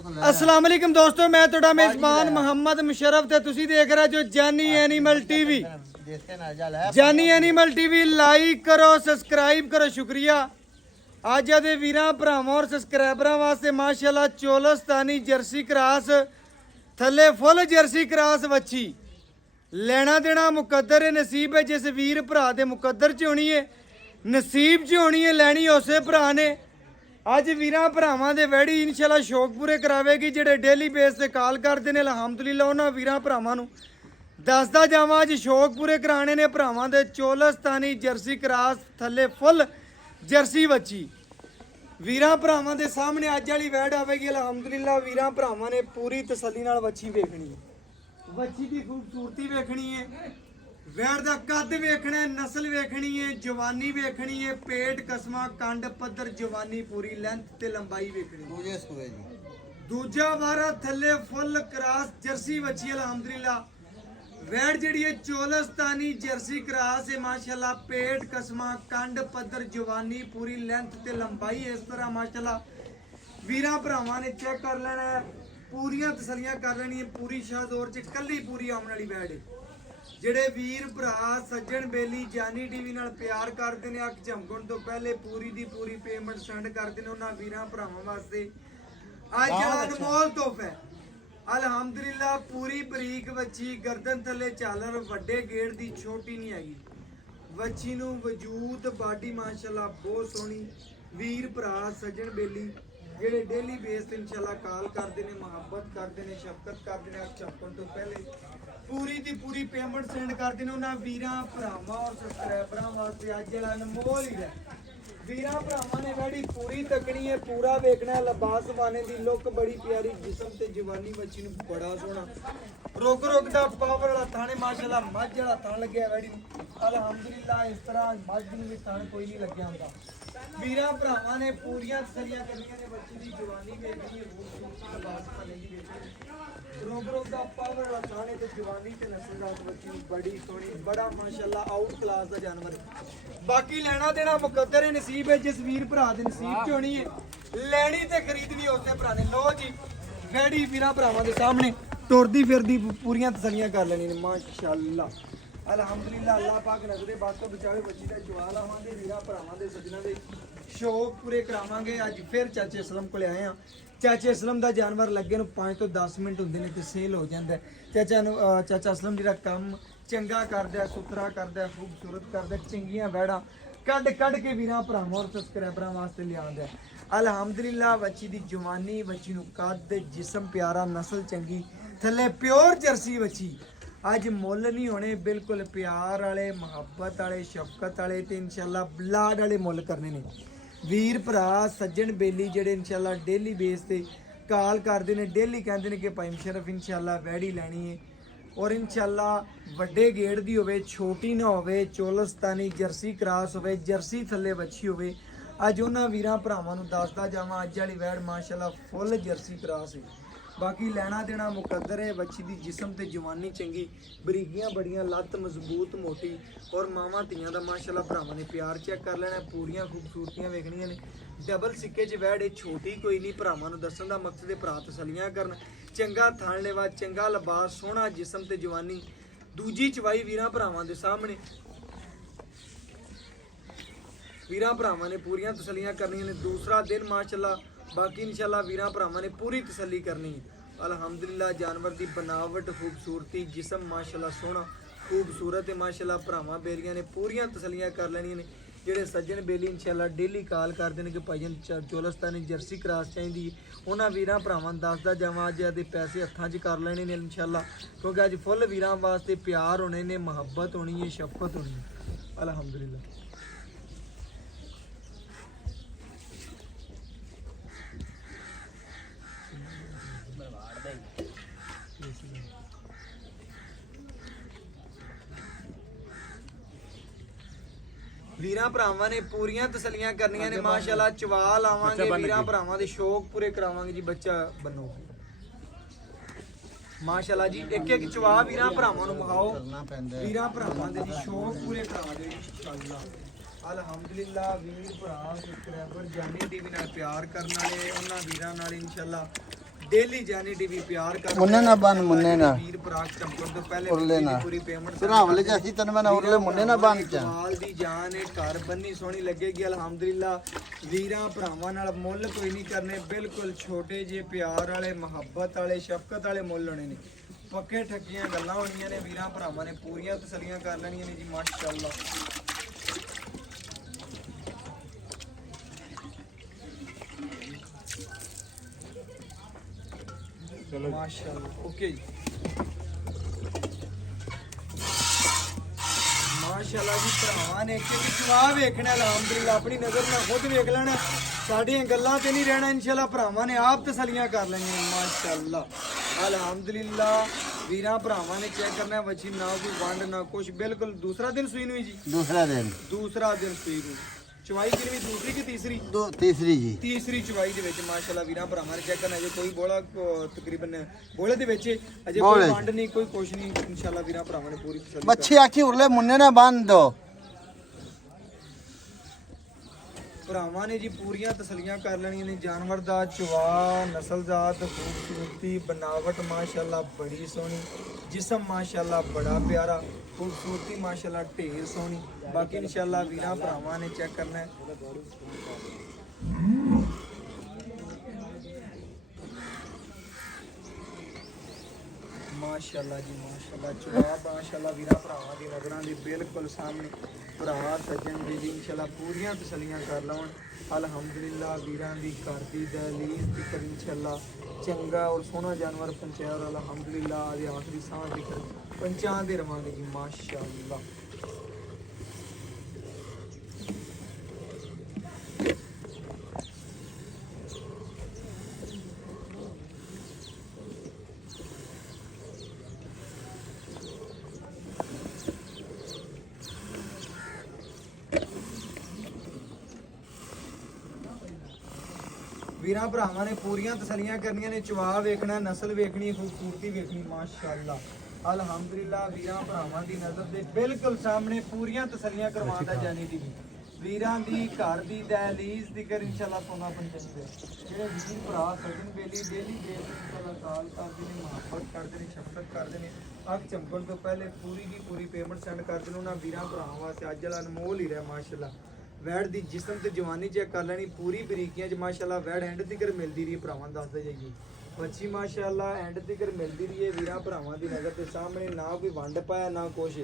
अस्सलाम वालेकुम दोस्तों, मैं ਤੁਹਾਡਾ मेजबान मोहम्मद मुशर्रफ ਤੇ ਤੁਸੀਂ ਦੇਖ ਰਹੇ ਜੋ ਜਾਨੀ ਐਨੀਮਲ ਟੀਵੀ। ਜਾਨੀ ਐਨੀਮਲ ਟੀਵੀ ਲਾਈਕ ਕਰੋ, ਸਬਸਕ੍ਰਾਈਬ ਕਰੋ, ਸ਼ੁਕਰੀਆ। ਅੱਜ ਦੇ ਵੀਰਾਂ ਭਰਾਵਾਂ ਔਰ ਸਬਸਕ੍ਰਾਈਬਰਾਂ ਵਾਸਤੇ ਮਾਸ਼ਾਅੱਲਾ ਚੋਲਸਤਾਨੀ ਜਰਸੀ ਕਰਾਸ ਥੱਲੇ ਫੁੱਲ ਜਰਸੀ ਕਰਾਸ ਵੱਛੀ ਲੈਣਾ ਦੇਣਾ ਮੁਕੱਦਰ ਹੈ, ਨਸੀਬ ਹੈ। ਜਿਸ ਵੀਰ ਭਰਾ ਦੇ ਮੁਕੱਦਰ ਚ ਹੋਣੀ ਹੈ, ਨਸੀਬ ਚ ਹੋਣੀ ਹੈ, ਲੈਣੀ ਉਸੇ ਭਰਾ ਨੇ। ਅੱਜ ਵੀਰਾਂ ਭਰਾਵਾਂ ਦੇ ਵੈੜੀ ਇਨਸ਼ਾਅੱਲਾ ਸ਼ੌਕ ਪੂਰੇ ਕਰਾਵੇਗੀ ਜਿਹੜੇ ਡੇਲੀ ਬੇਸ ਤੇ ਕਾਲ ਕਰਦੇ ਨੇ। ਅਲਹਮਦੁਲਿਲਾ ਉਹਨਾਂ ਵੀਰਾਂ ਭਰਾਵਾਂ ਨੂੰ ਦੱਸਦਾ ਜਾਵਾਂ ਅੱਜ ਸ਼ੌਕ ਪੂਰੇ ਕਰਾਣੇ ਨੇ ਭਰਾਵਾਂ ਦੇ ਚੋਲਸਤਾਨੀ ਜਰਸੀ ਕਰਾਸ ਥੱਲੇ ਫੁੱਲ ਜਰਸੀ ਵੱਛੀ ਵੀਰਾਂ ਭਰਾਵਾਂ ਦੇ ਸਾਹਮਣੇ ਅੱਜ ਵਾਲੀ ਵੈੜ ਆਵੇਗੀ। ਅਲਹਮਦੁਲਿਲਾ ਵੀਰਾਂ ਭਰਾਵਾਂ ਨੇ ਪੂਰੀ ਤਸੱਲੀ ਨਾਲ ਵੱਛੀ ਵੇਖਣੀ ਹੈ, ਵੱਛੀ ਦੀ ਖੂਬਸੂਰਤੀ ਵੇਖਣੀ ਹੈ, ਵੈੜ ਦਾ ਕੱਦ ਵੇਖਣਾ ਹੈ, ਨਸਲ ਵੇਖਣੀ ਹੈ, ਜਵਾਨੀ ਵੇਖਣੀ ਹੈ, ਪੇਟ ਕਸਮਾ ਕੰਡ ਪੱਧਰ ਜਵਾਨੀ ਪੂਰੀ ਲੈਂਥ ਤੇ ਲੰਬਾਈ ਵੇਖਣੀ। ਦੂਜਾ ਵਾਰਾ ਥੱਲੇ ਫੁੱਲ ਕਰਾਸ ਜਰਸੀ ਵੱਛੀ ਅਲਹਮਦੁਲਿਲਾ ਵੈੜ ਜਿਹੜੀ ਹੈ ਚੋਲਸਤਾਨੀ ਜਰਸੀ ਕਰਾਸ ਹੈ ਮਾਸ਼ਾਅੱਲਾ। ਪੇਟ ਕਸਮਾ ਕੰਡ ਪੱਧਰ ਜਵਾਨੀ ਪੂਰੀ ਲੈਂਥ ਤੇ ਲੰਬਾਈ ਇਸ ਤਰ੍ਹਾਂ ਮਾਸ਼ਾਅੱਲਾ ਵੀਰਾਂ ਭਰਾਵਾਂ ਨੇ ਚੈੱਕ ਕਰ ਲੈਣਾ ਹੈ, ਪੂਰੀਆਂ ਤਸੱਲੀਆਂ ਕਰ ਲੈਣੀਆਂ। ਪੂਰੀ ਸ਼ਾਹਦੌਰ ਚ ਕੱਲੀ ਪੂਰੀ ਆਉਣ ਵਾਲੀ ਵੈੜ ਹੈ। ਜਿਹੜੇ ਵੀਰ ਭਰਾ ਸੱਜਣ ਬੇਲੀ ਜਾਨੀ ਟੀਵੀ ਨਾਲ ਪਿਆਰ ਕਰਦੇ ਨੇ, ਅੱਖ ਝਮਕਣ ਤੋਂ ਪਹਿਲੇ ਪੂਰੀ ਦੀ ਪੂਰੀ ਪੇਮੈਂਟ ਸੈਂਡ ਕਰਦੇ ਨੇ, ਉਹਨਾਂ ਵੀਰਾਂ ਭਰਾਵਾਂ ਵਾਸਤੇ ਅੱਜ ਜਿਹੜਾ ਅਨਮੋਲ ਤੋਹਫਾ ਹੈ ਅਲਹਮਦੁਲਿਲਾ ਪੂਰੀ ਬਰੀਕ ਵੱਛੀ ਗਰਦਨ ਥੱਲੇ ਝਾਲਰ ਵੱਡੇ ਗੇੜ ਦੀ ਛੋਟੀ ਨਹੀਂ ਹੈਗੀ ਵੱਛੀ ਨੂੰ ਵਜੂਦ ਬਾਡੀ ਮਾਸ਼ਾਅੱਲਾ ਬਹੁਤ ਸੋਹਣੀ। ਵੀਰ ਭਰਾ ਸੱਜਣ ਬੇਲੀ ਜਿਹੜੇ ਡੇਲੀ ਬੇਸ ਤੇ ਇਨਸ਼ਾਅੱਲਾ ਕਾਲ ਕਰਦੇ ਨੇ, ਮੁਹੱਬਤ ਕਰਦੇ ਨੇ, ਸ਼ਫਕਤ ਕਰਦੇ ਨੇ, ਅੱਖ ਝਮਕਣ ਤੋਂ ਪਹਿਲੇ ਪੂਰੀ ਦੀ ਪੂਰੀ ਪੇਮੈਂਟ ਸੈਂਡ ਕਰਦੇ ਨੇ ਉਹਨਾਂ ਵੀਰਾਂ ਭਰਾਵਾਂ ਔਰ ਸਬਸਕ੍ਰਾਈਬਰਾਂ ਵਾਸਤੇ ਅੱਜ ਜਿਹੜਾ ਅਨਮੋਲ ਹੀ ਹੈ। ਵੀਰਾਂ ਭਰਾਵਾਂ ਨੇ ਵੈੜੀ ਪੂਰੀ ਤੱਕਣੀ ਹੈ, ਪੂਰਾ ਵੇਖਣਾ ਹੈ। ਲਿਬਾਸ ਬਾਣੇ ਦੀ ਲੁੱਕ ਬੜੀ ਪਿਆਰੀ, ਜਿਸਮ ਤੇ ਜਵਾਨੀ ਬੱਚੀ ਨੂੰ ਬੜਾ ਸੋਹਣਾ। ਰੁਕ ਰੁਕ ਦਾ ਪਾਵਰ ਵਾਲਾ ਥਾਣੇ ਮਾਸ਼ਾਅੱਲਾ ਮੱਝ ਵਾਲਾ ਥਾਣ ਲੱਗਿਆ ਵੈੜੀ ਨੂੰ ਅਲਹਮਦੁਲਿਲਾ। ਇਸ ਤਰ੍ਹਾਂ ਮੱਝ ਨੂੰ ਵੀ ਥਾਣ ਕੋਈ ਨਹੀਂ ਲੱਗਿਆ ਹੁੰਦਾ। ਵੀਰਾਂ ਭਰਾਵਾਂ ਨੇ ਪੂਰੀਆਂ ਤਸੱਲੀਆਂ ਕਰਨੀਆਂ ਨੇ, ਬੱਚੀ ਦੀ ਜਵਾਨੀ ਵੇਖਣੀ ਹੈ, ਲਿਬਾਸ ਬਾਣੇ ਦੀ ਵੇਖਣੀ। ਰੋਗ ਦਾ ਪਾਵਰ ਵਾਲਾ ਥਾਣੇ ਤੇ ਜਵਾਨੀ ਤੇ ਨਸਲਦਾਰ ਬੱਚੀ ਬੜੀ ਸੋਹਣੀ, ਬੜਾ ਮਾਸ਼ਾਅੱਲਾ ਆਊਟ ਕਲਾਸ ਦਾ ਜਾਨਵਰ ਹੈ। ਬਾਕੀ ਲੈਣਾ ਦੇਣਾ ਮੁਕੱਦਰ ਹੈ, ਨਸੀਬ ਹੈ। ਜਿਸ ਵੀਰ ਭਰਾ ਦੇ ਨਸੀਬ ਚ ਹੋਣੀ ਹੈ ਲੈਣੀ ਤੇ ਖਰੀਦਣੀ ਉਸੇ ਭਰਾ ਨੇ। ਲੋ ਜੀ ਵੈੜੀ ਵੀਰਾਂ ਭਰਾਵਾਂ ਦੇ ਸਾਹਮਣੇ ਤੁਰਦੀ ਫਿਰਦੀ ਪੂਰੀਆਂ ਤਸੱਲੀਆਂ ਕਰ ਲੈਣੀ ਨੇ ਮਾਸ਼ਾਅੱਲਾ ਅਲਹਮਦੁਲਿਲਾ। ਅੱਲਾਹ ਪਾਕ ਨਜ਼ਰੇ ਬਾਤ ਤੋਂ ਬਚਾਵੇ। ਬੱਚੀ ਦਾ ਜਵਾਲ ਆਵਾਂਗੇ ਵੀਰਾਂ ਭਰਾਵਾਂ ਦੇ ਸੱਜਣਾ ਦੇ ਸ਼ੌਕ ਪੂਰੇ ਕਰਾਵਾਂਗੇ। ਅੱਜ ਫਿਰ ਚਾਚੇ ਅਸਲਮ ਕੋਲ ਆਏ ਆ। ਚਾਚੇ ਅਸਲਮ ਦਾ ਜਾਨਵਰ ਲੱਗੇ ਨੂੰ 5 ਤੋਂ 10 ਮਿੰਟ ਹੁੰਦੇ ਨੇ ਤੇ ਸੇਲ ਹੋ ਜਾਂਦਾ। ਚਾਚਾ ਅਸਲਮ ਜਿਹੜਾ ਕੰਮ ਚੰਗਾ ਕਰਦਾ, ਸੁਥਰਾ ਕਰਦਾ, ਖੂਬਸੂਰਤ ਕਰਦਾ, ਚੰਗੀਆਂ ਵੈੜਾਂ ਕੱਢ ਕੇ ਵੀਰਾਂ ਭਰਾਵਾਂ ਔਰ ਸਬਸਕ੍ਰਾਈਬਰਾਂ ਵਾਸਤੇ ਲਿਆਉਂਦਾ ਅਲਹਮਦੁਲਿਲਾ। ਬੱਚੀ ਦੀ ਜਵਾਨੀ, ਬੱਚੀ ਨੂੰ ਕੱਦ, ਜਿਸਮ ਪਿਆਰਾ, ਨਸਲ ਚੰਗੀ, ਥੱਲੇ ਪਿਓਰ ਜਰਸੀ ਬੱਚੀ। ਅੱਜ ਮੁੱਲ ਨਹੀਂ ਹੋਣੇ, ਬਿਲਕੁਲ ਪਿਆਰ ਵਾਲੇ, ਮੁਹੱਬਤ ਵਾਲੇ, ਸ਼ਫਕਤ ਵਾਲੇ ਤੇ ਇਨਸ਼ਾਅੱਲਾ ਲਾਡ ਵਾਲੇ ਮੁੱਲ ਕਰਨੇ ਨੇ। ਵੀਰ ਭਰਾ ਸੱਜਣ ਬੇਲੀ ਜਿਹੜੇ ਇਨਸ਼ਾਅੱਲਾ ਡੇਲੀ ਬੇਸ ਤੇ ਕਾਲ ਕਰਦੇ ਨੇ, ਡੇਲੀ ਕਹਿੰਦੇ ਨੇ ਕਿ ਭਾਈ ਮੁਸ਼ਰਫ ਇਨਸ਼ਾਅੱਲਾ ਵੈੜੀ ਲੈਣੀ ਹੈ ਔਰ ਇਨਸ਼ਾਅੱਲਾ ਵੱਡੇ ਗੇੜ ਦੀ ਹੋਵੇ, ਛੋਟੀ ਨਾ ਹੋਵੇ, ਚੋਲਸਤਾਨੀ ਜਰਸੀ ਕਰਾਸ ਹੋਵੇ, ਜਰਸੀ ਥੱਲੇ ਵੱਛੀ ਹੋਵੇ। ਅੱਜ ਉਹਨਾਂ ਵੀਰਾਂ ਭਰਾਵਾਂ ਨੂੰ ਦੱਸਦਾ ਜਾਵਾਂ ਅੱਜ ਵਾਲੀ ਵੈੜ ਮਾਸ਼ਾਅੱਲਾ ਫੁੱਲ ਜਰਸੀ ਕਰਾਸ ਹੈ। ਬਾਕੀ ਲੈਣਾ ਦੇਣਾ ਮੁਕੱਦਰ ਹੈ। ਬੱਚੀ ਦੀ ਜਿਸਮ ਤੇ ਜਵਾਨੀ ਚੰਗੀ, ਬਰੀਕੀਆਂ ਬੜੀਆਂ, ਲੱਤ ਮਜ਼ਬੂਤ ਮੋਟੀ ਔਰ ਮਾਵਾਂ ਧੀਆਂ ਦਾ ਮਾਸ਼ਾਅੱਲਾ ਭਰਾਵਾਂ ਨੇ ਪਿਆਰ ਚੈੱਕ ਕਰ ਲੈਣਾ। ਪੂਰੀਆਂ ਖੂਬਸੂਰਤੀਆਂ ਵੇਖਣੀਆਂ ਨੇ। ਡਬਲ ਸਿੱਕੇ 'ਚ ਵੈੜ ਇਹ ਛੋਟੀ ਕੋਈ ਨਹੀਂ। ਭਰਾਵਾਂ ਨੂੰ ਦੱਸਣ ਦਾ ਮਕਸਦ ਹੈ ਭਰਾ ਤਸੱਲੀਆਂ ਕਰਨ। ਚੰਗਾ ਥਣ ਲੇਵਾ, ਚੰਗਾ ਲਿਬਾਸ, ਸੋਹਣਾ ਜਿਸਮ ਤੇ ਜਵਾਨੀ। ਦੂਜੀ ਚਵਾਈ ਵੀਰਾਂ ਭਰਾਵਾਂ ਦੇ ਸਾਹਮਣੇ ਵੀਰਾਂ ਭਰਾਵਾਂ ਨੇ ਪੂਰੀਆਂ ਤਸੱਲੀਆਂ ਕਰਨੀਆਂ ਨੇ। ਦੂਸਰਾ ਦਿਨ ਮਾਸ਼ਾਅੱਲਾ ਬਾਕੀ ਇਨਸ਼ਾਅੱਲਾ ਵੀਰਾਂ ਭਰਾਵਾਂ ਨੇ ਪੂਰੀ ਤਸੱਲੀ ਕਰਨੀ ਹੈ ਅਲਹਮਦੁਲਿਲਾ। ਜਾਨਵਰ ਦੀ ਬਨਾਵਟ, ਖੂਬਸੂਰਤੀ, ਜਿਸਮ ਮਾਸ਼ਾਅੱਲਾ ਸੋਹਣਾ ਖੂਬਸੂਰਤ ਹੈ ਮਾਸ਼ਾਅੱਲਾ। ਭਰਾਵਾਂ ਬੇਲੀਆਂ ਨੇ ਪੂਰੀਆਂ ਤਸੱਲੀਆਂ ਕਰ ਲੈਣੀਆਂ ਨੇ। ਜਿਹੜੇ ਸੱਜਣ ਬੇਲੀ ਇਨਸ਼ਾਅੱਲਾ ਡੇਲੀ ਕਾਲ ਕਰਦੇ ਨੇ ਕਿ ਭਾਈਜਾਨ ਚੋਲਸਤਾਨੀ ਜਰਸੀ ਕਰਾਸ ਚਾਹੀਦੀ, ਉਹਨਾਂ ਵੀਰਾਂ ਭਰਾਵਾਂ ਨੂੰ ਦੱਸਦਾ ਜਾਵਾਂ ਅੱਜ ਇਹਦੇ ਪੈਸੇ ਹੱਥਾਂ 'ਚ ਕਰ ਲੈਣੇ ਨੇ ਇਨਸ਼ਾਅੱਲਾ, ਕਿਉਂਕਿ ਅੱਜ ਫੁੱਲ ਵੀਰਾਂ ਵਾਸਤੇ ਪਿਆਰ ਹੋਣੇ ਨੇ, ਮੁਹੱਬਤ ਹੋਣੀ ਹੈ, ਸ਼ਫਕਤ ਹੋਣੀ ਹੈ ਅਲਹਮਦੁਲਿਲਾ। ਵੀਰਾਂ ਭਰਾਵਾਂ ਨੇ ਪੂਰੀਆਂ ਤਸੱਲੀਆਂ ਕਰਨੀਆਂ ਨੇ ਮਾਸ਼ਾਅੱਲਾ। ਚਵਾ ਲਾਵਾਂਗੇ ਵੀਰਾਂ ਭਰਾਵਾਂ ਦੇ ਸ਼ੌਕ ਪੂਰੇ ਕਰਾਵਾਂਗੇ ਜੀ। ਬੱਚਾ ਬੰਨੋ ਮਾਸ਼ਾਅੱਲਾ ਜੀ। ਇੱਕ ਇੱਕ ਚਵਾ ਵੀਰਾਂ ਭਰਾਵਾਂ ਨੂੰ ਵਿਖਾਓ। ਵੀਰਾਂ ਭਰਾਵਾਂ ਦੇ ਜੀ ਸ਼ੌਕ ਪੂਰੇ ਕਰਾਵਾਂਗੇ ਇਨਸ਼ਾਅੱਲਾ ਅਲਹਮਦੁਲਿਲਾ। ਵੀਰ ਭਰਾ ਸਬਸਕ੍ਰਾਈਬਰ ਜਾਨੀ ਟੀਵੀ ਨਾਲ ਪਿਆਰ ਕਰਨ ਵਾਲੇ ਉਹਨਾਂ ਵੀਰਾਂ ਨਾਲ ਇਨਸ਼ਾਅੱਲਾ ਡੇਲੀ ਜਾਨੀ ਟੀਵੀ ਪਿਆਰ ਕਰ ਮੁੰਨੇ ਨਾ ਬਨ ਮੁੰਨੇ ਨਾ ਵੀਰ ਪ੍ਰਾਕ ਚੰਪਰ ਤੋਂ ਪਹਿਲੇ ਉਰਲੇ ਨਾ ਪੂਰੀ ਪੇਮੈਂਟ ਸਰਾਵਲੇ ਚ ਅਸੀਂ ਤਨ ਮੈਂ ਉਰਲੇ ਮੁੰਨੇ ਨਾ ਬਨ ਚ ਮਾਲ ਦੀ ਜਾਨ ਹੈ ਘਰ ਬੰਨੀ ਸੋਹਣੀ ਲੱਗੇਗੀ ਅਲਹਮਦੁਲਿਲਾ ਵੀਰਾਂ ਭਰਾਵਾਂ ਨਾਲ ਮੁੱਲ ਕੋਈ ਨਹੀਂ ਕਰਨੇ ਬਿਲਕੁਲ ਛੋਟੇ ਜਿਹੇ ਪਿਆਰ ਵਾਲੇ ਮੁਹੱਬਤ ਵਾਲੇ ਸ਼ਫਕਤ ਵਾਲੇ ਮੁੱਲ ਹੋਣੇ ਨੇ ਪੱਕੇ ਠੱਕੀਆਂ ਗੱਲਾਂ ਹੋਣੀਆਂ ਨੇ ਵੀਰਾਂ ਭਰਾਵਾਂ ਨੇ ਪੂਰੀਆਂ ਤਸੱਲੀਆਂ ਕਰ ਲੈਣੀਆਂ ਨੇ ਜੀ ਮਾਸ਼ਾਅੱਲਾ ਚਲੋ ਮਾਸ਼ਾਅੱਲਾ ਓਕੇ ਜੀ ਮਾਸ਼ਾਅੱਲਾ ਜੀ ਭਰਾਵਾਂ ਨੇ ਕਿ ਜਵਾਬ ਵੇਖਣਾ ਅਲਹਮਦੁਲਿਲਾ ਆਪਣੀ ਨਜ਼ਰ ਨਾਲ ਖੁਦ ਵੇਖ ਲੈਣਾ ਸਾਡੀਆਂ ਗੱਲਾਂ ਤੇ ਨਹੀਂ ਰਹਿਣਾ ਇਨਸ਼ਾਅੱਲਾ ਭਰਾਵਾਂ ਨੇ ਆਪ ਤਸੱਲੀਆਂ ਕਰ ਲੈਣੀਆਂ ਮਾਸ਼ਾਅੱਲਾ ਅਲਹਮਦੁਲਿਲਾ ਵੀਰਾਂ ਭਰਾਵਾਂ ਨੇ ਚੈੱਕ ਕਰਨਾ ਵੱਛੀ ਨਾ ਕੋਈ ਵੰਡ ਨਾ ਕੁਛ ਬਿਲਕੁਲ ਦੂਸਰਾ ਦਿਨ ਸੂਈ ਨੂੰ ਜੀ ਦੂਸਰਾ ਦਿਨ ਸੂਈ ਨੂੰ ਚਵਾਈ ਕਿੰਨੀ ਦੂਸਰੀ ਕਿ ਤੀਸਰੀ ਤੀਸਰੀ ਜੀ ਤੀਸਰੀ ਚਵਾਈ ਦੇ ਵਿੱਚ ਮਾਸ਼ਾਅੱਲਾ ਵੀਰਾਂ ਭਰਾਵਾਂ ਨੇ ਚੈੱਕ ਕਰਨਾ ਜੇ ਕੋਈ ਬੋਲਾ ਤਕਰੀਬਨ ਬੋਲੇ ਦੇ ਵਿੱਚ ਅਜੇ ਕੋਈ ਵੰਡ ਨਹੀਂ ਕੋਈ ਕੁਛ ਨਹੀਂ ਇਨਸ਼ਾਅੱਲਾ ਵੀਰਾਂ ਭਰਾਵਾਂ ਨੇ ਪੂਰੀ ਤਸੱਲੀ ਮੱਛੀ ਆਖੀ ਉਰਲੇ ਮੁੰਨੇ ਨਾ ਬੰਨ ਦੋ ਭਰਾਵਾਂ ਨੇ ਜੀ ਪੂਰੀਆਂ ਤਸੱਲੀਆਂ ਕਰ ਲੈਣੀਆਂ ਨੇ ਜਾਨਵਰ ਦਾ ਚਵਾ ਨਸਲਜ਼ਾਤ ਖੂਬਸੂਰਤੀ ਬਨਾਵਟ ਮਾਸ਼ਾਅੱਲਾ ਬੜੀ ਸੋਹਣੀ ਜਿਸਮ ਮਾਸ਼ਾਅੱਲਾ ਬੜਾ ਪਿਆਰਾ ਖੂਬਸੂਰਤੀ ਮਾਸ਼ਾਅੱਲਾ ਢੇਰ ਸੋਹਣੀ ਬਾਕੀ ਇਨਸ਼ਾਅੱਲਾ ਵੀਰਾਂ ਭਰਾਵਾਂ ਨੇ ਚੈੱਕ ਕਰਨਾ ਹੈ ਮਾਸ਼ਾਅੱਲਾ ਜੀ ਮਾਸ਼ਾਅੱਲਾ ਚਵਾ ਮਾਸ਼ਾਅੱਲਾ ਵੀਰਾਂ ਭਰਾਵਾਂ ਦੀ ਨਜ਼ਰਾਂ ਦੇ ਬਿਲਕੁਲ ਸਾਹਮਣੇ ਭਰਾ ਸੱਜਣ ਜੀ ਇਨਸ਼ਾਅੱਲਾ ਪੂਰੀਆਂ ਤਸੱਲੀਆਂ ਕਰ ਲਵਣ ਅਲਹਮਦੁਲਿਲਾ ਵੀਰਾਂ ਦੀ ਘਰ ਦੀ ਦਹਲੀਜ਼ ਦੀ ਇਨਸ਼ਾਅੱਲਾ ਚੰਗਾ ਔਰ ਸੋਹਣਾ ਜਾਨਵਰ ਪਹੁੰਚਾਇਆ ਔਰ ਅਲਹਮਦੁਲਿਲਾ ਦੇ ਆਖਰੀ ਸਾਹ ਦੀ ਪਹੁੰਚਾ ਦੇ ਰਵਾਂਗੇ ਜੀ ਮਾਸ਼ਾਅੱਲਾ ਵੀਰਾਂ ਭਰਾਵਾਂ ਨੇ ਪੂਰੀਆਂ ਤਸੱਲੀਆਂ ਕਰਨੀਆਂ ਨੇ ਚਵਾ ਵੇਖਣਾ ਨਸਲ ਵੇਖਣੀ ਖੂਬਸੂਰਤੀ ਵੇਖਣੀ ਮਾਸ਼ਾਅੱਲਾ ਅਲਹਮਦੁਲਿਲਾ ਵੀਰਾਂ ਭਰਾਵਾਂ ਦੀ ਨਜ਼ਰ ਦੇ ਬਿਲਕੁਲ ਸਾਹਮਣੇ ਪੂਰੀਆਂ ਤਸੱਲੀਆਂ ਕਰਵਾਉਂਦਾ ਜਾਨੀ ਦੀ ਵੀਰਾਂ ਦੀ ਘਰ ਦੀ ਦਹਲੀਜ਼ ਦੀ ਕਰ ਇਨਸ਼ਾਅੱਲਾ ਸੋਨਾ ਪਹੁੰਚਾਉਂਦੇ ਜਿਹੜੇ ਵੀਰ ਭਰਾ ਸਜਣ ਬੇਲੀ ਡੇਲੀ ਇਨਸ਼ਾਅੱਲਾ ਕਾਲ ਕਰਦੇ ਨੇ ਮੁਹੱਬਤ ਕਰਦੇ ਨੇ ਸ਼ਫਕਤ ਕਰਦੇ ਨੇ ਅੱਖ ਚਮਕਣ ਤੋਂ ਪਹਿਲੇ ਪੂਰੀ ਦੀ ਪੂਰੀ ਪੇਮੈਂਟ ਸੈਂਡ ਕਰ ਦੇਣ ਉਹਨਾਂ ਵੀਰਾਂ ਭਰਾਵਾਂ ਵਾਸਤੇ ਅੱਜ ਵਾਲਾ ਅਨਮੋਲ ਹੀ ਰਿਹਾ ਮਾਸ਼ਾਅੱਲਾ ਵੈੜ ਦੀ ਜਿਸਮ ਤੇ ਜਵਾਨੀ ਚੈੱਕ ਕਰ ਲੈਣੀ ਪੂਰੀ ਬਰੀਕੀਆਂ ਚ ਮਾਸ਼ਾਅੱਲਾ ਵੈੜ ਐਂਡ ਤੀਕਰ ਮਿਲਦੀ ਰਹੀ ਭਰਾਵਾਂ ਦੱਸਦੇ ਜਾਈਏ ਬੱਚੀ ਮਾਸ਼ਾਅੱਲਾ ਐਂਡ ਤੀਕਰ ਮਿਲਦੀ ਰਹੀ ਹੈ ਵੀਰਾਂ ਭਰਾਵਾਂ ਦੀ ਨਜ਼ਰ ਦੇ ਸਾਹਮਣੇ ਨਾ ਕੋਈ ਵੰਡ ਪਾਇਆ ਨਾ ਕੁਛ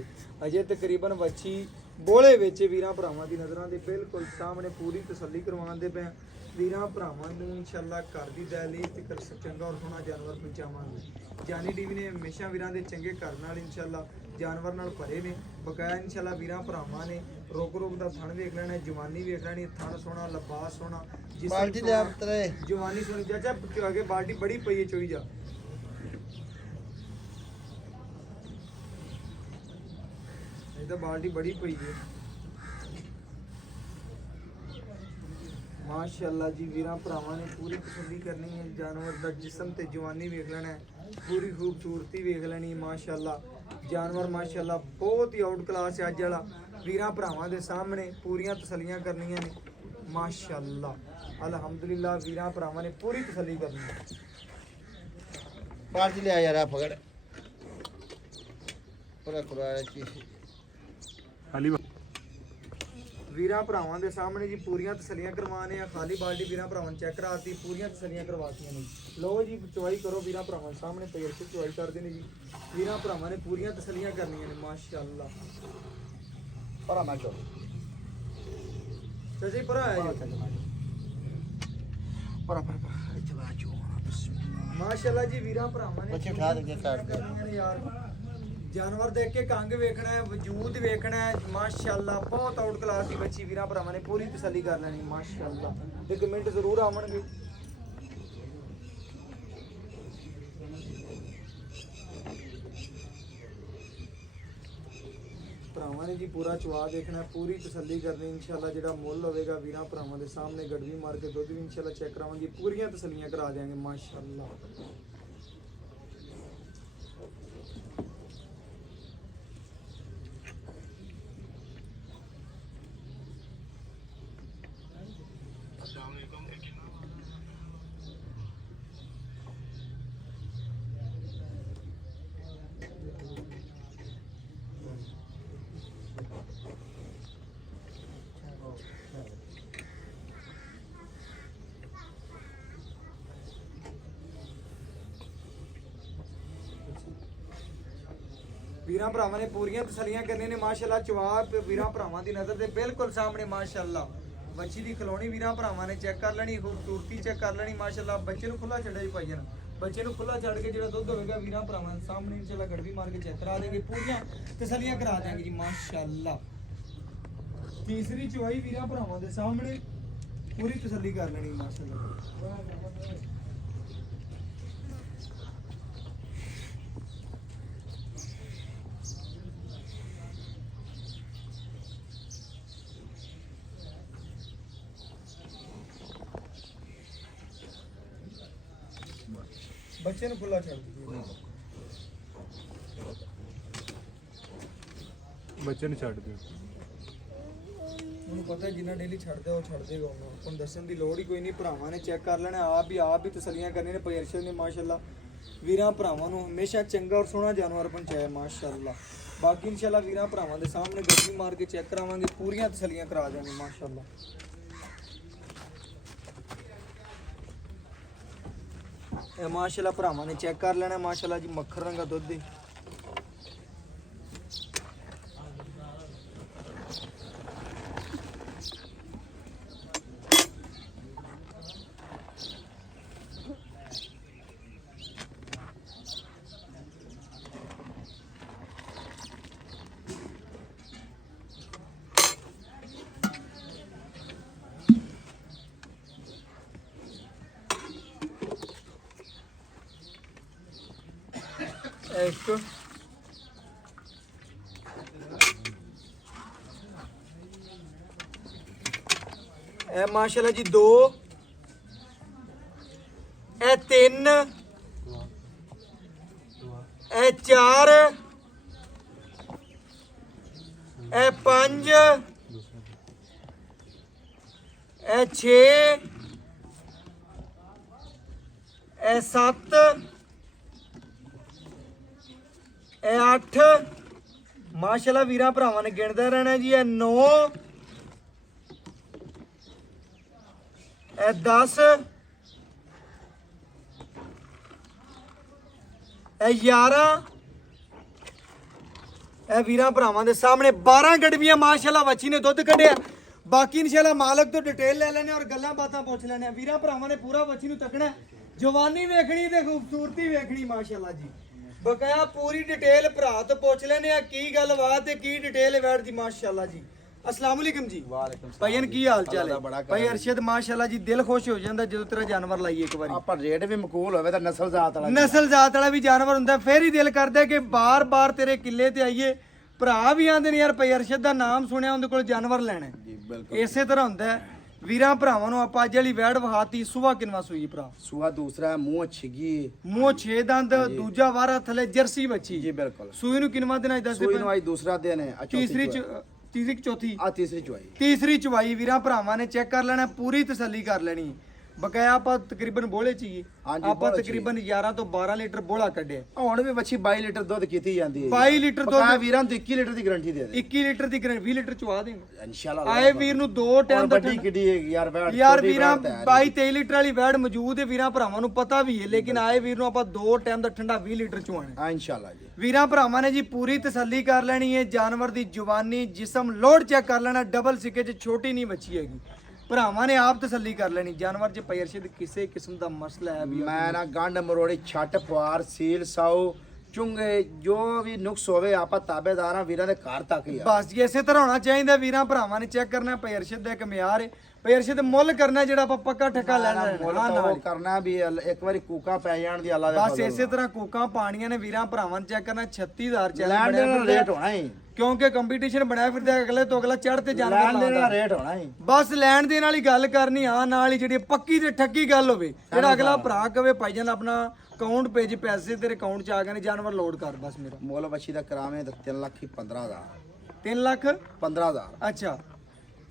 ਅਜੇ ਤਕਰੀਬਨ ਬੱਚੀ ਬੋਲੇ ਵਿੱਚ ਵੀਰਾਂ ਭਰਾਵਾਂ ਦੀ ਨਜ਼ਰਾਂ ਦੇ ਬਿਲਕੁਲ ਸਾਹਮਣੇ ਪੂਰੀ ਤਸੱਲੀ ਕਰਵਾਉਂਦੇ ਪਏ ਵੀਰਾਂ ਭਰਾਵਾਂ ਨੂੰ ਇਨਸ਼ਾਅੱਲਾ ਘਰ ਦੀ ਦਹਲੀਜ਼ ਤੇ ਕਰ ਚੰਗਾ ਔਰ ਸੋਹਣਾ ਜਾਨਵਰ ਪਹੁੰਚਾਵਾਂਗੇ ਜਾਨੀ ਟੀਵੀ ਨੇ ਹਮੇਸ਼ਾ ਵੀਰਾਂ ਦੇ ਚੰਗੇ ਘਰ ਨਾਲ ਇਨਸ਼ਾਅੱਲਾ ਜਾਨਵਰ ਨਾਲ ਭਰੇ ਨੇ ਬਕਾਇਆ ਇਨਸ਼ਾਅੱਲਾ ਵੀਰਾਂ ਭਰਾਵਾਂ ਨੇ ਰੋਕ ਦਾ ਥਣ ਵੇਖ ਲੈਣਾ ਜਵਾਨੀ ਵੇਖ ਲੈਣੀ ਥਣ ਸੋਹਣਾ ਲਿਬਾਸ ਸੋਹਣਾ ਬਾਲਟੀ ਲੈ ਉਤਰੇ ਜਵਾਨੀ ਸੋਹਣੀ ਚਾਚਾ ਪਿੱਛੇ ਅੱਗੇ ਬਾਲਟੀ ਬੜੀ ਪਈ ਹੈ ਚੋਈ ਜਾ ਇਹ ਤਾਂ ਬਾਲਟੀ ਬੜੀ ਪਈ ਹੈ ਮਾਸ਼ਾਅੱਲਾ ਜੀ ਵੀਰਾਂ ਭਰਾਵਾਂ ਨੇ ਪੂਰੀ ਤਸੱਲੀ ਕਰਨੀ ਹੈ ਜਾਨਵਰ ਦਾ ਜਿਸਮ ਤੇ ਜਵਾਨੀ ਵੇਖ ਲੈਣਾ ਹੈ ਪੂਰੀ ਖੂਬਸੂਰਤੀ ਵੇਖ ਲੈਣੀ ਮਾਸ਼ਾਅੱਲਾ ਜਾਨਵਰ ਮਾਸ਼ਾਅੱਲਾ ਬਹੁਤ ਹੀ ਆਊਟ ਕਲਾਸ ਹੈ ਅੱਜ ਵਾਲਾ ਵੀਰਾਂ ਭਰਾਵਾਂ ਦੇ ਸਾਹਮਣੇ ਪੂਰੀਆਂ ਤਸੱਲੀਆਂ ਕਰਨੀਆਂ ਨੇ ਮਾਸ਼ਾਅੱਲਾ ਅਲਹਮਦੁਲਿਲਾ ਵੀਰਾਂ ਭਰਾਵਾਂ ਨੇ ਪੂਰੀ ਤਸੱਲੀ ਕਰਨੀ ਹੈ ਬਾਲਟੀ ਲੈ ਯਾਰ ਆ ਪਕੜ ਪੂਰਾ ਕੁਰਾਰਾ ਚੀਜ਼ ਖਾਲੀ ਵੀਰਾਂ ਭਰਾਵਾਂ ਦੇ ਸਾਹਮਣੇ ਜੀ ਪੂਰੀਆਂ ਤਸੱਲੀਆਂ ਕਰਵਾਉਣੇ ਆ ਖਾਲੀ ਬਾਲਟੀ ਵੀਰਾਂ ਭਰਾਵਾਂ ਨੂੰ ਚੈੱਕ ਕਰਾਤੀ ਪੂਰੀਆਂ ਤਸੱਲੀਆਂ ਕਰਵਾਤੀਆਂ ਨੇ ਲਓ ਜੀ ਚੁਆਈ ਕਰੋ ਵੀਰਾਂ ਭਰਾਵਾਂ ਦੇ ਸਾਹਮਣੇ ਪੇੜ ਤੇ ਚੁਆਈ ਕਰਦੇ ਨੇ ਜੀ ਵੀਰਾਂ ਭਰਾਵਾਂ ਨੇ ਪੂਰੀਆਂ ਤਸੱਲੀਆਂ ਕਰਨੀਆਂ ਨੇ ਮਾਸ਼ਾਅੱਲਾ ਪਰਾ ਨਾ ਚੋ ਚਾਚੀ ਪਰਾ ਆਇਆ ਜੀ ਪਰਾ ਚਲਾ ਚੋ ਮਾਸ਼ਾਅੱਲਾ ਜੀ ਵੀਰਾਂ ਭਰਾਵਾਂ ਨੇ ਬੱਚੇ ਉਠਾ ਦੇ ਕਾਟ ਦੇ ਕਰਨੀਆਂ ਨੇ ਯਾਰ ਜਾਨਵਰ ਦੇਖ ਕੇ ਕੰਗ ਵੇਖਣਾ ਹੈ ਵਜੂਦ ਵੇਖਣਾ ਹੈ ਮਾਸ਼ਾਅੱਲਾ ਬਹੁਤ ਆਊਟ ਕਲਾਸ ਦੀ ਬੱਚੀ ਵੀਰਾਂ ਭਰਾਵਾਂ ਨੇ ਪੂਰੀ ਤਸੱਲੀ ਕਰ ਲੈਣੀ ਮਾਸ਼ਾਅੱਲਾ ਤੇ ਕਮੈਂਟ ਜ਼ਰੂਰ ਆਵਣਗੇ ਭਰਾਵਾਂ ਨੇ ਜੀ ਪੂਰਾ ਚਵਾ ਦੇਖਣਾ ਪੂਰੀ ਤਸੱਲੀ ਕਰਨੀ ਇਨਸ਼ਾਅੱਲਾ ਜਿਹੜਾ ਮੁੱਲ ਹੋਵੇਗਾ ਵੀਰਾਂ ਭਰਾਵਾਂ ਦੇ ਸਾਹਮਣੇ ਗੜਵੀ ਮਾਰ ਕੇ ਦੁੱਧ ਵੀ ਇਨਸ਼ਾਅੱਲਾ ਚੈੱਕ ਕਰਾਵਾਂਗੇ ਪੂਰੀਆਂ ਤਸੱਲੀਆਂ ਕਰਾ ਦੇਵਾਂਗੇ ਮਾਸ਼ਾਅੱਲਾ ਵੀਰਾਂ ਭਰਾਵਾਂ ਨੇ ਪੂਰੀਆਂ ਤਸੱਲੀਆਂ ਕਰਨੀਆਂ ਨੇ ਮਾਸ਼ਾਅੱਲਾ। ਜਵਾਬ ਵੀਰਾਂ ਭਰਾਵਾਂ ਦੀ ਨਜ਼ਰ ਦੇ ਬਿਲਕੁਲ ਸਾਹਮਣੇ ਮਾਸ਼ਾਅੱਲਾ। ਬੱਚੀ ਦੀ ਖਲੋਣੀ ਵੀਰਾਂ ਭਰਾਵਾਂ ਨੇ ਚੈੱਕ ਕਰ ਲੈਣੀ, ਖੂਬਸੂਰਤੀ ਚੈੱਕ ਕਰ ਲੈਣੀ ਮਾਸ਼ਾਅੱਲਾ। ਬੱਚੇ ਨੂੰ ਖੁੱਲਾ ਛੱਡਿਆ ਜੀ ਭਾਈ ਜਾਨ, ਬੱਚੇ ਨੂੰ ਖੁੱਲਾ ਛੱਡ ਕੇ ਜਿਹੜਾ ਦੁੱਧ ਹੋਵੇਗਾ ਵੀਰਾਂ ਭਰਾਵਾਂ ਦੇ ਸਾਹਮਣੇ ਇਨਸ਼ਾਅੱਲਾ ਗੜਵੀ ਮਾਰ ਕੇ ਚੈੱਕ ਕਰਾ ਦੇਂਗੇ, ਪੂਰੀਆਂ ਤਸੱਲੀਆਂ ਕਰਾ ਦੇਂਗੇ ਜੀ ਮਾਸ਼ਾਅੱਲਾ। ਤੀਸਰੀ ਚਵਾਈ ਵੀਰਾਂ ਭਰਾਵਾਂ ਦੇ ਸਾਹਮਣੇ ਪੂਰੀ ਤਸੱਲੀ ਕਰ ਲੈਣੀ ਮਾਸ਼ਾਅੱਲਾ। ਬੱਚੇ ਨੂੰ ਖੁੱਲਾ ਛੱਡ ਦਿਓ, ਬੱਚੇ ਨੂੰ ਛੱਡ ਦਿਓ। ਉਹਨੂੰ ਪਤਾ ਜਿੰਨਾ ਡੇਲੀ ਛੱਡਦਾ ਉਹ ਛੱਡ ਦੇਗਾ ਉਹਨੂੰ, ਆਪਾਂ ਨੂੰ ਦੱਸਣ ਦੀ ਲੋੜ ਹੀ ਕੋਈ ਨਹੀਂ। ਭਰਾਵਾਂ ਨੇ ਚੈੱਕ ਕਰ ਲੈਣਾ, ਆਪ ਵੀ ਤਸੱਲੀਆਂ ਕਰਨੀਆਂ ਨੇ। ਭਾਈ ਅਰਸ਼ਦ ਨੇ ਮਾਸ਼ਾਅੱਲਾ ਵੀਰਾਂ ਭਰਾਵਾਂ ਨੂੰ ਹਮੇਸ਼ਾ ਚੰਗਾ ਔਰ ਸੋਹਣਾ ਜਾਨਵਰ ਪਹੁੰਚਾਇਆ ਮਾਸ਼ਾਅੱਲਾ। ਬਾਕੀ ਇਨਸ਼ਾਅੱਲਾ ਵੀਰਾਂ ਭਰਾਵਾਂ ਦੇ ਸਾਹਮਣੇ ਗੱਡੀ ਮਾਰ ਕੇ ਚੈੱਕ ਕਰਾਵਾਂਗੇ, ਪੂਰੀਆਂ ਤਸੱਲੀਆਂ ਕਰਾ ਦੇਵਾਂਗੇ ਮਾਸ਼ਾਅੱਲਾ। ਇਹ ਮਾਸ਼ਾਅੱਲਾ ਭਰਾਵਾਂ ਨੇ ਚੈੱਕ ਕਰ ਲੈਣਾ ਮਾਸ਼ਾਅੱਲਾ ਜੀ। ਮੱਖਣ ਰੰਗਾ ਦੁੱਧ ਦੇ ਇੱਕ ਇਹ ਮਾਸ਼ਾਅੱਲਾ ਜੀ 2 ਇਹ 3 ਇਹ 4 ਇਹ 5 ਇਹ 6 ਇਹ 7 ਇਹ 8 ਮਾਸ਼ਾਅੱਲਾ ਵੀਰਾਂ ਭਰਾਵਾਂ ਨੇ ਗਿਣਦਾ ਰਹਿਣਾ ਜੀ। ਇਹ 9 ਇਹ 10 ਇਹ 11 ਇਹ ਵੀਰਾਂ ਭਰਾਵਾਂ ਦੇ ਸਾਹਮਣੇ 12 ਗੜਵੀਆਂ ਮਾਸ਼ਾਅੱਲਾ ਬੱਚੀ ਨੇ ਦੁੱਧ ਕੱਢਿਆ। ਬਾਕੀ ਇਨਸ਼ਾਅੱਲਾ ਮਾਲਕ ਤੋਂ ਡਿਟੇਲ ਲੈ ਲੈਣੇ ਔਰ ਗੱਲਾਂ ਬਾਤਾਂ ਪੁੱਛ ਲੈਣੇ। ਵੀਰਾਂ ਭਰਾਵਾਂ ਨੇ ਪੂਰਾ ਬੱਚੀ ਨੂੰ ਤੱਕਣਾ, ਜਵਾਨੀ ਵੇਖਣੀ ਤੇ ਖੂਬਸੂਰਤੀ ਵੇਖਣੀ ਮਾਸ਼ਾਅੱਲਾ ਜੀ। ਬਕਾਇਆ ਪੂਰੀ ਡਿਟੇਲ ਭਰਾ ਤੋਂ ਪੁੱਛ ਲੈਣੇ ਆ ਕੀ ਗੱਲਬਾਤ ਤੇ ਕੀ ਡਿਟੇਲ ਵੈਟ ਦੀ ਮਾਸ਼ਾਅੱਲਾ ਜੀ। अस्सलाम वालेकुम जी। वालेकुम सलाम। ਭਾਈਨ ਕੀ ਹਾਲ ਚਾਲ ਅੱਲਾ ਦਾ ਬੜਾ ਹੈ? ਕਰਮ ਭਾਈ ਅਰਸ਼ਦ ਮਾਸ਼ਾਅੱਲਾ ਜੀ ਦਿਲ ਖੁਸ਼ ਹੋ ਜਾਂਦਾ ਜਦੋਂ ਤੇਰਾ ਜਾਨਵਰ ਲਾਈਏ ਇੱਕ ਵਾਰੀ। ਆਪਾਂ ਰੇਟ ਵੀ ਮਕਬੂਲ ਹੋਵੇ ਤਾਂ ਨਸਲ ਜ਼ਾਤ ਵਾਲਾ ਨਸਲ ਜ਼ਾਤ ਵਾਲਾ ਵੀ ਜਾਨਵਰ ਹੁੰਦਾ, ਫੇਰ ਹੀ ਦਿਲ ਕਰਦਾ ਕਿ ਬਾਰ-ਬਾਰ ਤੇਰੇ ਕਿੱਲੇ ਤੇ ਆਈਏ। ਭਰਾ ਵੀ ਆਂਦੇ ਨੇ ਯਾਰ ਭਾਈ ਅਰਸ਼ਦ ਦਾ ਨਾਮ ਸੁਣਿਆ, ਉਹਦੇ ਕੋਲ ਜਾਨਵਰ ਲੈਣਾ। ਜੀ ਬਿਲਕੁਲ। ਇਸੇ ਤਰ੍ਹਾਂ ਹੁੰਦਾ ਹੈ। ਵੀਰਾਂ ਭਰਾਵਾਂ ਨੂੰ ਆਪਾਂ ਅੱਜ ਵਾਲੀ ਵੈੜ ਵਿਖਾਤੀ। ਸੁਬਾ ਕਿੰਨਾ ਸੂਈ ਭਰਾ? ਸੂਆ दूसरा है, मुंह छिगी ਮੂੰਹ 6 ਦੰਦ, ਦੂਜਾ ਵਾਰਾ ਥੱਲੇ ਜਰਸੀ ਬੱਚੀ। जी बिल्कुल। ਸੂਈ ਨੂੰ ਕਿੰਨਾ ਦਿਨ ਅੱਜ ਦੱਸ ਸੂਈ ਨੂੰ ਅੱਜ दूसरा दिन है। ਤੀਸਰੀ ਚੌਥੀ ਆ ਤੀਸਰੀ ਚੁਆਈ। ਤੀਸਰੀ ਚਵਾਈ ਵੀਰਾਂ ਭਰਾਵਾਂ ਨੇ ਚੈੱਕ ਕਰ ਲੈਣਾ, ਪੂਰੀ ਤਸੱਲੀ ਕਰ ਲੈਣੀ। ਬਕਾਇਆ ਆਪਾਂ ਤਕਰੀਬਨ ਬੋਲੇ ਚ ਹੀ ਹਾਂਜੀ, ਆਪਾਂ ਬੋਲੇ ਚ ਹੀ। ਤਕਰੀਬਨ 11 ਤੋਂ 12 ਲੀਟਰ ਬੋਲਾ ਕੱਢਿਆ। ਹੁਣ ਵੀ ਬੱਚੀ 22 ਲੀਟਰ ਦੁੱਧ ਕੀਤੀ ਜਾਂਦੀ ਹੈ। 22 ਲੀਟਰ ਦੁੱਧ। ਬਕਾਇਆ ਵੀਰਾਂ ਨੂੰ 21 ਲੀਟਰ ਦੀ ਗਾਰੰਟੀ ਦੇ ਦੇ 21 ਲੀਟਰ ਦੀ ਗਰੰਟੀ 20 ਲੀਟਰ ਚਵਾ ਦੇਂਗੇ ਇਨਸ਼ਾਅੱਲਾ। ਆਏ ਵੀਰ ਨੂੰ 2 ਟਾਈਮ ਦਾ ਵੱਡੀ ਕਿੱਡੀ ਹੈ ਯਾਰ ਵੈੜ। ਯਾਰ ਵੀਰਾਂ 22-23 ਲੀਟਰ ਵਾਲੀ ਵੈੜ ਮੌਜੂਦ ਹੈ, ਵੀਰਾਂ ਭਰਾਵਾਂ ਨੂੰ ਪਤਾ ਵੀ ਹੈ। ਲੇਕਿਨ ਆਏ ਵੀਰ ਨੂੰ ਆਪਾਂ 2 ਟਾਈਮ ਦਾ ਠੰਡਾ 20 ਲੀਟਰ ਚਵਾਣਾ। ਹਾਂ ਇਨਸ਼ਾਅੱਲਾ ਜੀ। ਵੀਰਾਂ ਭਰਾਵਾਂ ਨੇ ਜੀ ਪੂਰੀ ਤਸੱਲੀ ਕਰ ਲੈਣੀ ਹੈ। ਜਾਨਵਰ ਦੀ ਜਵਾਨੀ, ਜਿਸਮ, ਲੋਡ ਚੈੱਕ ਕਰ ਲੈਣਾ। ਡਬਲ ਸਿੱਕੇ 'ਚ ਛੋਟੀ ਨਹੀਂ ਬੱਚੀ ਹੈਗੀ। ਭਰਾਵਾਂ ਨੇ ਆਪ ਤਸੱਲੀ ਕਰ ਲੈਣੀ। ਜਾਨਵਰ 'ਚ ਭਾਈ ਅਰਸ਼ਦ ਕਿਸੇ ਕਿਸਮ ਦਾ ਮਸਲਾ ਹੈ ਵੀ ਮੈਂ ਨਾ ਗੰਢ ਮਰੋੜੀ ਛੱਟ ਪੁਆਰ ਸੀਲ ਸਾਉ ਚੁੰਗੇ ਜੋ ਵੀ ਨੁਕਸ ਹੋਵੇ ਆਪਾਂ ਤਾਬੇਦਾਰਾਂ ਵੀਰਾਂ ਦੇ ਘਰ ਤੱਕ ਹੀ ਆ। ਬਸ ਜੀ ਇਸੇ ਤਰ੍ਹਾਂ ਹੋਣਾ ਚਾਹੀਦਾ। ਵੀਰਾਂ ਭਰਾਵਾਂ ਨੇ ਚੈੱਕ ਕਰਨਾ। ਭਾਈ ਅਰਸ਼ਦ ਦਾ ਇੱਕ ਮਿਆਰ ਹੈ। ਭਾਈ ਅਰਸ਼ਦ ਮੁੱਲ ਕਰਨਾ ਜਿਹੜਾ ਆਪਾਂ ਪੱਕਾ ਠੱਕਾ ਲੈਣਾ ਮੁੱਲ ਤਾਂ ਉਹ ਕਰਨਾ ਵੀ ਇੱਕ ਵਾਰੀ ਕੂਕਾ ਪੈ ਜਾਣ ਦੀ ਅੱਲਾ ਦੇ ਬਸ ਇਸੇ ਤਰ੍ਹਾਂ ਕੋਕਾਂ ਪਾਣੀਆਂ ਨੇ। ਵੀਰਾਂ ਭਰਾਵਾਂ ਨੇ ਚੈੱਕ ਕਰਨਾ। 36000 ਲੈਣ ਦੇ ਨਾਲ ਚੈਨਲ ਰੇਟ ਹੋਣਾ ਹੀ। ਕਿਉਂਕਿ ਕੰਪੀਟੀਸ਼ਨ ਬਣਾਇਆ ਫਿਰਦਾ, ਅਗਲੇ ਤੋਂ ਅਗਲਾ ਚੜ੍ਹ ਤੇ ਜਾਨਵਰ ਲੈਣ ਦੇ ਲਾਉਂਦਾ। ਨਾਲ ਰੇਟ ਹੋਣਾ ਹੀ। ਬਸ ਲੈਣ ਦੇ ਨਾਲ ਹੀ ਗੱਲ ਕਰਨੀ। ਹਾਂ ਨਾਲ ਹੀ ਜਿਹੜੀ ਪੱਕੀ ਤੇ ਠੱਗੀ ਗੱਲ ਹੋਵੇ। ਜਿਹੜਾ ਅਗਲਾ ਭਰਾ ਕਵੇ ਭਾਈ ਜਾਨ ਆਪਣਾ ਅਕਾਊਂਟ ਪੇਜ ਪੈਸੇ ਤੇਰੇ ਅਕਾਊਂਟ 'ਚ ਆ ਗਏ ਨੇ, ਜਾਨਵਰ ਲੋਡ ਕਰ। ਬਸ ਮੇਰਾ ਮੁੱਲ ਬੱਚੀ ਦਾ ਕਰਾਵੇਂ ਤਾਂ 3 ਲੱਖ ਹੀ 15000 3 ਲੱਖ 15000 ਅੱਛਾ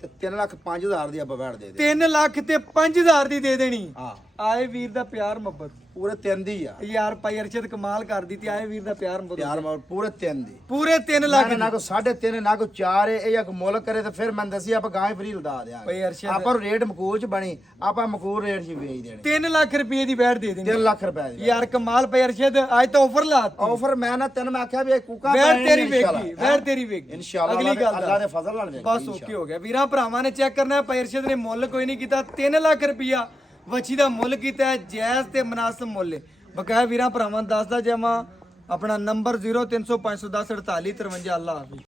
ਤੇ 3 ਲੱਖ 5000 ਦੀ ਆਪਾਂ ਵੈੜ ਦੇ ਦੇ। 3 ਲੱਖ ਤੇ 5000 ਦੀ ਦੇ ਦੇਣੀ। ਹਾਂ ਆਏ ਵੀਰ ਦਾ ਪਿਆਰ ਮੁਹੱਬਤ ਪੂਰੇ 3 ਦੀ ਆ ਯਾਰ ਭਾਈ ਅਰਸ਼ਦ ਕਮਾਲ ਕਰ ਦਿੱਤੀ ਆਏ ਵੀਰ ਦਾ ਪਿਆਰ ਮੁਹੱਬਤ ਯਾਰ ਮਾ ਪੂਰੇ 3 ਦੀ ਪੂਰੇ 3 ਲੱਖ ਨਾ ਕੋ 3.5 ਨਾ ਕੋ 4 ਇਹ ਇੱਕ ਮੁੱਲ ਕਰੇ ਤੇ ਫਿਰ ਮੈਂ ਦੱਸੀ ਆਪਾਂ ਗਾਂ ਫਰੀ ਲਦਾ ਭਾਈ ਦਿਆਂਗੇ ਅਰਸ਼ਦ ਆਪਾਂ ਨੂੰ ਰੇਟ ਮਕੂਲ ਚ ਬਣੀ ਆਪਾਂ ਮਕੂਲ ਰੇਟ 'ਚ ਵੇਚ ਦੇਣੇ 3 ਲੱਖ ਰੁਪਏ ਦੀ ਬੈਠ ਦੇ ਦੇਣੀ 3 ਲੱਖ ਰੁਪਏ ਦੀ ਯਾਰ ਕਮਾਲ ਭਾਈ ਅਰਸ਼ਦ ਅੱਜ ਤਾਂ ਆਫਰ ਲਾਤੀ ਆਫਰ ਮੈਂ ਨਾ ਤੈਨੂੰ ਮੈਂ ਆਖਿਆ ਵੀ ਇਹ ਕੂਕਾ ਬੈਠ ਤੇਰੀ ਵੇਖੀ ਬੈਠ ਤੇਰੀ ਵੇਖੀ ਇਨਸ਼ਾਅੱਲਾ ਅਗਲੀ ਗੱਲ ਅੱਲਾਹ ਦੇ ਫਜ਼ਲ ਨਾਲ ਵੇਖੀ ਬਸ ਓਕੇ ਹੋ ਗਿਆ ਵੀਰਾਂ ਭਰਾਵਾਂ ਨੇ ਚੈੱਕ ਕਰਨਾ ਹੈ ਭਾਈ ਅਰਸ਼ਦ ਨੇ ਮੁੱਲ ਕੋਈ ਨਹੀਂ ਕੀਤਾ 3 ਲੱਖ ਰੁਪਇਆ ਵੱਛੀ ਦਾ ਮੁੱਲ ਕੀਤਾ ਹੈ ਜਾਇਜ਼ ਤੇ ਮਨਾਸਬ ਮੁੱਲ ਹੈ ਬਕਾਇਆ ਵੀਰਾਂ ਭਰਾਵਾਂ ਨੂੰ ਦੱਸਦਾ ਜਾਵਾਂ ਆਪਣਾ ਨੰਬਰ 0300 510 48 53 ਅੱਲਾਹ ਹਾਫਿਜ਼।